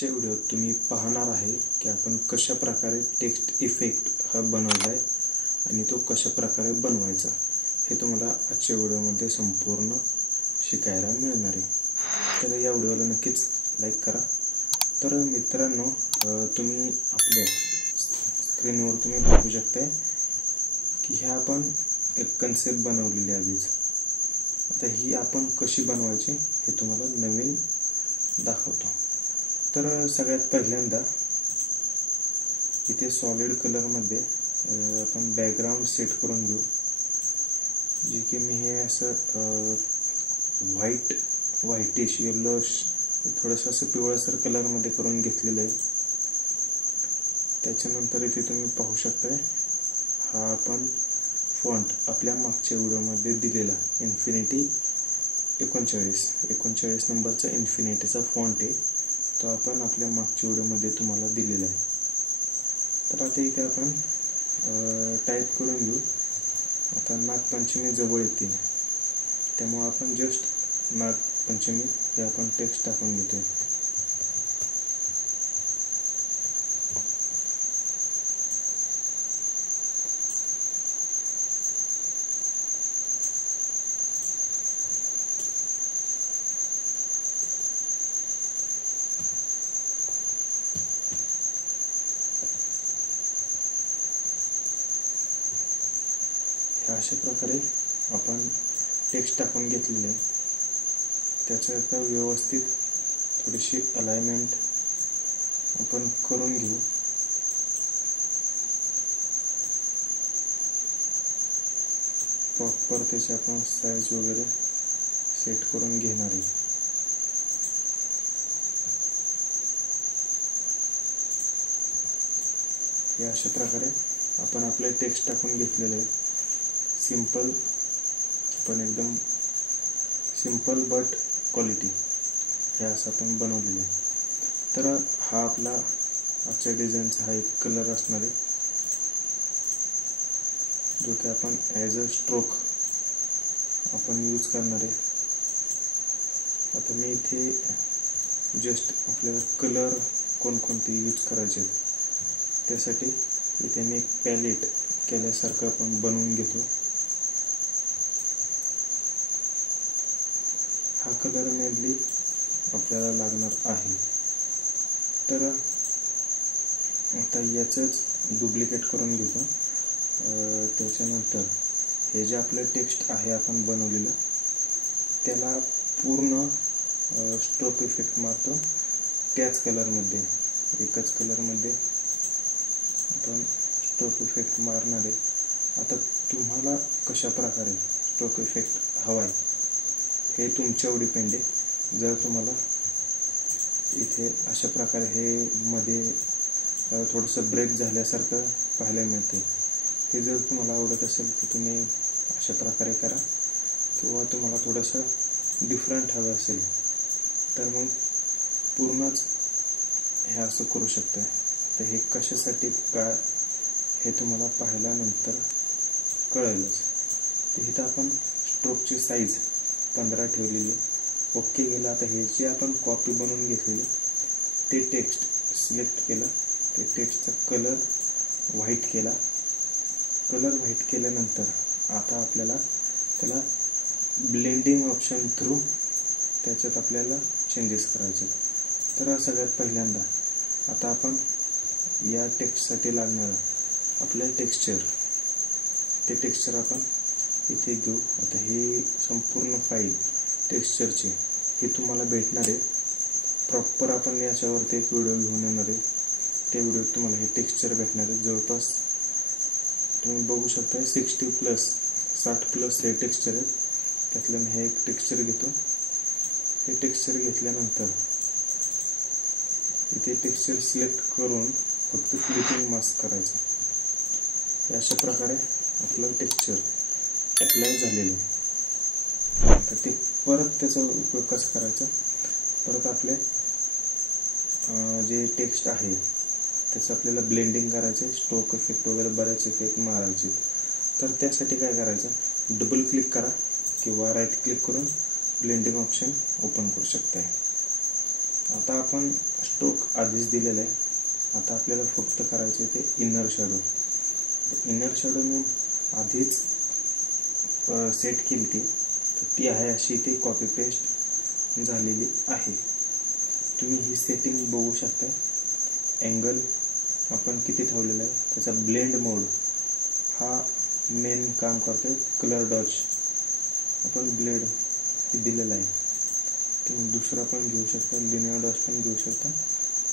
आजच्या व्हिडिओत तुम्ही पाहणार आहे की आपण कशा प्रकारे टेक्स्ट इफेक्ट हा बनवलाय आणि तो कशा प्रकारे बनवायचा हे तुम्हाला आजच्या व्हिडिओमध्ये संपूर्ण शिकायला मिळणार आहे। तर या व्हिडिओला नक्कीच लाईक करा। तर मित्रांनो, तुम्ही आपल्या स्क्रीनवर तुम्ही पाहू शकता की ह्या आपण एक कन्सेप्ट बनवलेली आधीच। आता ही आपण कशी बनवायची हे तुम्हाला नवीन दाखवतो। तर सगळ्यात पहिल्यांदा इथे सॉलिड कलर मध्ये आपण बॅकग्राऊंड सेट करून घेऊ, जे की मी हे असं व्हाईटिश येलोश थोडंसं असं पिवळसर कलर मध्ये करून घेतलेलं आहे। त्याच्यानंतर इथे तुम्ही पाहू शकता हा आपण फॉन्ट आपल्या मागच्या व्हिडिओमध्ये दिलेला इन्फिनिटी 39 नंबरचा इन्फिनिटीचा फॉन्ट आहे, तो आपण आपल्या मागच्या व्हिडिओमध्ये तुम्हाला दिलेला आहे। तर आता इथे आपण टाईप करून घेऊ। आता नागपंचमी जवळ येते, त्यामुळे आपण जस्ट नागपंचमी हे आपण टेक्स्ट टाकून घेतोय। अशा प्रकारे आपण टेक्स्ट टाकून घेतलेले आहे। त्याचा व्यवस्थित थोडीशी अलाइनमेंट आपण करून घेऊ। प्रॉपर त्याची आपण साइज वगैरे सेट करून घेणार आहे। हे अशा प्रकारे आपण आपले टेक्स्ट टाकून घेतलेले आहे। सिंपल, पण एकदम सिंपल बट क्वालिटी हे असं आपण बनवलेलं आहे। तर हा आपला आजच्या डिझाईनचा हा एक कलर असणार आहे, जो की आपण ॲज अ स्ट्रोक आपण यूज करणार आहे। आता मी इथे जस्ट आपल्याला कलर कोणकोणते यूज करायचे त्यासाठी इथे मी एक पॅलेट केल्यासारखं आपण बनवून घेतो। हा कलर मेनली आपल्याला लागणार आहे। तर आता याचंच डुप्लिकेट करून घेतो। त्याच्यानंतर हे जे आपलं टेक्स्ट आहे आपण बनवलेलं, त्याला पूर्ण स्ट्रोक इफेक्ट मारतो त्याच कलरमध्ये, एकच कलरमध्ये आपण स्ट्रोक इफेक्ट मारणार आहे। आता तुम्हाला कशा प्रकारे स्ट्रोक इफेक्ट हवा आहे हे तुमच्यावर डिपेंड आहे। जर तुम्हाला इथे अशा प्रकारे हे मध्ये थोडंसं ब्रेक झाल्यासारखं पाहायला मिळते, हे जर तुम्हाला आवडत असेल तर तुम्ही अशा प्रकारे करा, किंवा तुम्हाला थोडंसं डिफरंट हवं असेल तर मग पूर्णच हे असं करू शकता। तर हे कशासाठी काय हे तुम्हाला पाहायला नंतर कळेलच। तर इथं आपण स्ट्रोकची साईज 15 ठेवलेली, ओके केलं। आता हे जे आपण कॉपी बनवून घेतलेली ते टेक्स्ट सिलेक्ट केलं, ते टेक्स्टचा कलर व्हाईट केला। कलर व्हाईट केल्यानंतर आता आपल्याला त्याला ब्लेंडिंग ऑप्शन थ्रू त्याच्यात आपल्याला चेंजेस करायचे। तर सगळ्यात पहिल्यांदा आता आपण या टेक्स्टसाठी लागणार आपलं टेक्स्चर, ते टेक्स्चर आपण इथे घेऊ। आता हे संपूर्ण फाईल टेक्स्चरचे हे तुम्हाला भेटणार आहे प्रॉपर। आपण याच्यावरती एक व्हिडिओ घेऊन येणार आहे, ते व्हिडिओ तुम्हाला हे टेक्स्चर भेटणार आहे। जवळपास तुम्ही बघू शकता 60+ हे टेक्स्चर आहे, त्यातलं मी हे एक टेक्स्चर घेतो। हे टेक्स्चर घेतल्यानंतर इथे टेक्स्चर सिलेक्ट करून फक्त क्लिपिंग मास्क करायचं। अशा प्रकारे आपलं टेक्स्चर अप्लाय झालेलं आहे। आता ते परत त्याचा उपयोग कसा करायचा, परत आपले जे टेक्स्ट आहे त्याचं आपल्याला ब्लेंडिंग करायचे, स्ट्रोक इफेक्ट वगैरे बरेच इफेक्ट मारायचे। तर त्यासाठी काय करायचं, डबल क्लिक करा किंवा राईट क्लिक करून ब्लेंडिंग ऑप्शन ओपन करू शकताय। आता आपण स्ट्रोक आधीच दिलेला आहे. आता आपल्याला फक्त करायचे ते इनर शॅडो. इनर शॅडो मी आधीच सेट केली ती आहे अशी ती कॉपी पेस्ट झालेली आहे. तुम्ही ही सेटिंग बघू शकता. अँगल आपण किती ठेवलेला आहे, त्याचा ब्लेंड मोड हा मेन काम करतोय. कलर डॉज आपण ब्लेड दिलेला आहे. तुम्ही दुसरा पण घेऊ शकता, लिनियर डॉज पण घेऊ शकता,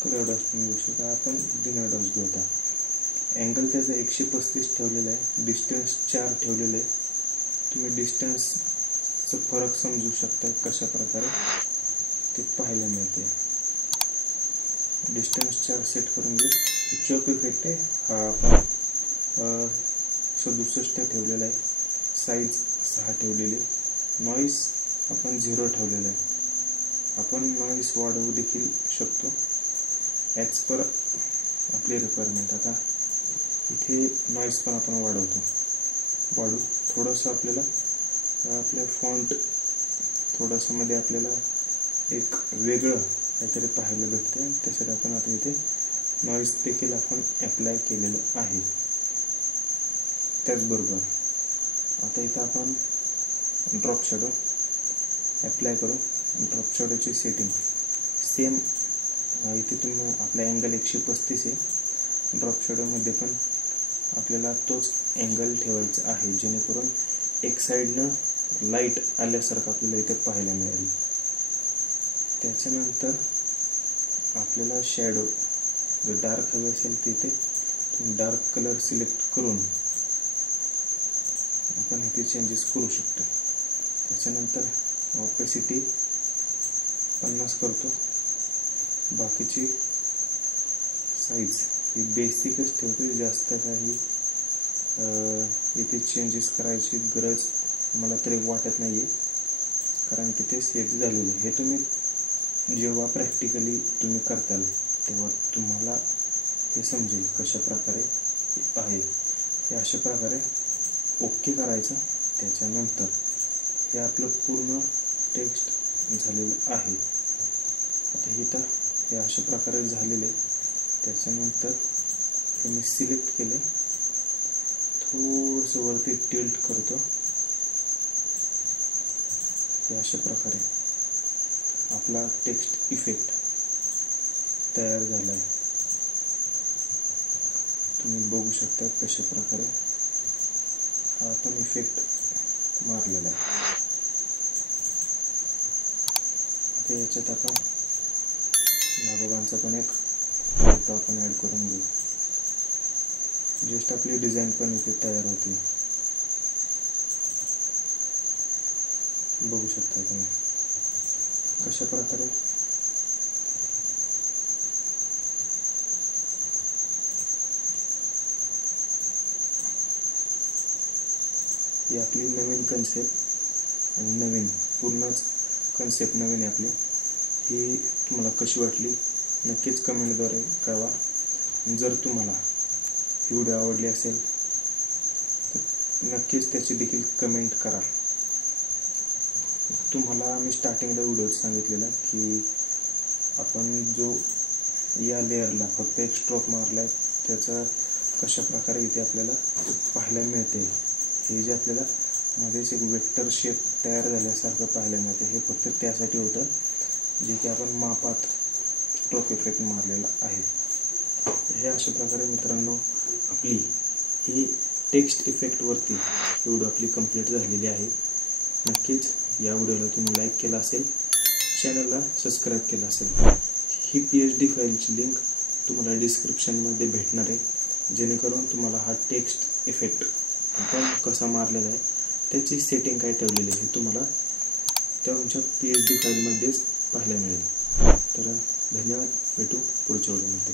कलर डॉज पण घेऊ शकता. आपण लिनियर डॉज घेऊ. आता अँगल त्याचा 135 ठेवलेला आहे, डिस्टन्स 4 ठेवलेलं आहे. तुम्ही डिस्टन्सचं फरक समजू शकता कशा प्रकारे ते पाहायला मिळते. डिस्टन्स 4 सेट करून घेऊ. चॉक इफेक्ट आहे हा आपण 67 ठेवलेला आहे. साईज 6 ठेवलेली. नॉईस आपण 0 ठेवलेला आहे. आपण नॉईस वाढवू देखील शकतो ॲज पर आपली रिक्वायरमेंट. आता इथे नॉईस पण आपण वाढू थोडंसं. आपल्याला आपल्या फॉन्ट थोडंसं मध्ये आपल्याला एक वेगळं काहीतरी पाहायला भेटते. त्यासाठी आपण आता इथे नॉईस देखील आपण अप्लाय केलेलं आहे. त्याचबरोबर आता इथं आपण ड्रॉप शॅडो अप्लाय करू. ड्रॉप शॅडोची सेटिंग सेम इथे तुम्ही आपला अँगल 135 आहे. ड्रॉप शॅडोमध्ये पण आपल्याला तोच अँगल ठेवायचा आहे, जेणेकरून एक साईडनं लाईट आल्यासारखं आपल्याला इथे पाहायला मिळेल. त्याच्यानंतर आपल्याला शॅडो जर डार्क हवे असेल तिथे तुम्ही डार्क कलर सिलेक्ट करून आपण इथे चेंजेस करू शकतो. त्याच्यानंतर ऑपेसिटी 50 करतो. बाकीची साईज ही बेसिकच ठेवतो. जास्त काही इथे चेंजेस करायची गरज मला तरी वाटत नाही आहे, कारण की ते सेट झालेले. हे तुम्ही जेव्हा प्रॅक्टिकली तुम्ही करताल तेव्हा तुम्हाला हे समजेल कशा प्रकारे आहे. हे अशा प्रकारे ओके करायचं. त्याच्यानंतर हे आपलं पूर्ण टेक्स्ट झालेलं आहे. आता हे तर हे अशा प्रकारे झालेले. त्याच्यानंतर हे मी सिलेक्ट केले, थोडंसं वरती टिल्ट करतो. हे अशा प्रकारे आपला टेक्स्ट इफेक्ट तयार झाला आहे. तुम्ही बघू शकता कशा प्रकारे हा आपण इफेक्ट मारलेला आहे. आता याच्यात आपण नागोबांचा पण एक फोटो आपण ॲड करून घेऊ. जस्ट आपली डिझाईन पण इथे तयार होते. बघू शकता तुम्ही कशा प्रकारे ही आपली नवीन कन्सेप्ट आणि नवीन पूर्णच कन्सेप्ट नवीन आहे आपली. ही तुम्हाला कशी वाटली नक्कीच कमेंटद्वारे कळवा. जर तुम्हाला ही व्हिडिओ आवडली असेल तर नक्कीच त्याची देखील कमेंट करा. तुम्हाला मी स्टार्टिंगला व्हिडिओत सांगितलेलं की आपण जो या लेअरला फक्त एक स्ट्रोक मारला आहे त्याचा कशा प्रकारे इथे आपल्याला पाहायला मिळते. हे जे आपल्याला मध्येच एक वेक्टर शेप तयार झाल्यासारखं पाहायला मिळते, हे फक्त त्यासाठी होतं जे की आपण मापात स्ट्रोक इफेक्ट मारलेला आहे. हे अशा प्रकारे मित्रांनो आपली ही टेक्स्ट इफेक्टवरती व्हिडिओ आपली कंप्लीट झालेली आहे. नक्कीच या व्हिडिओला तुम्ही लाईक केला असेल, चॅनलला सबस्क्राईब केलं असेल. ही PhD फाईलची लिंक तुम्हाला डिस्क्रिप्शनमध्ये भेटणार आहे, जेणेकरून तुम्हाला हा टेक्स्ट इफेक्ट आपण कसा मारलेला आहे त्याची सेटिंग काय ठेवलेली आहे हे तुम्हाला तुमच्या PhD फाईलमध्येच पाहायला मिळेल. तर धन्यवाद. भेटू पुढच्या व्हिडिओमध्ये.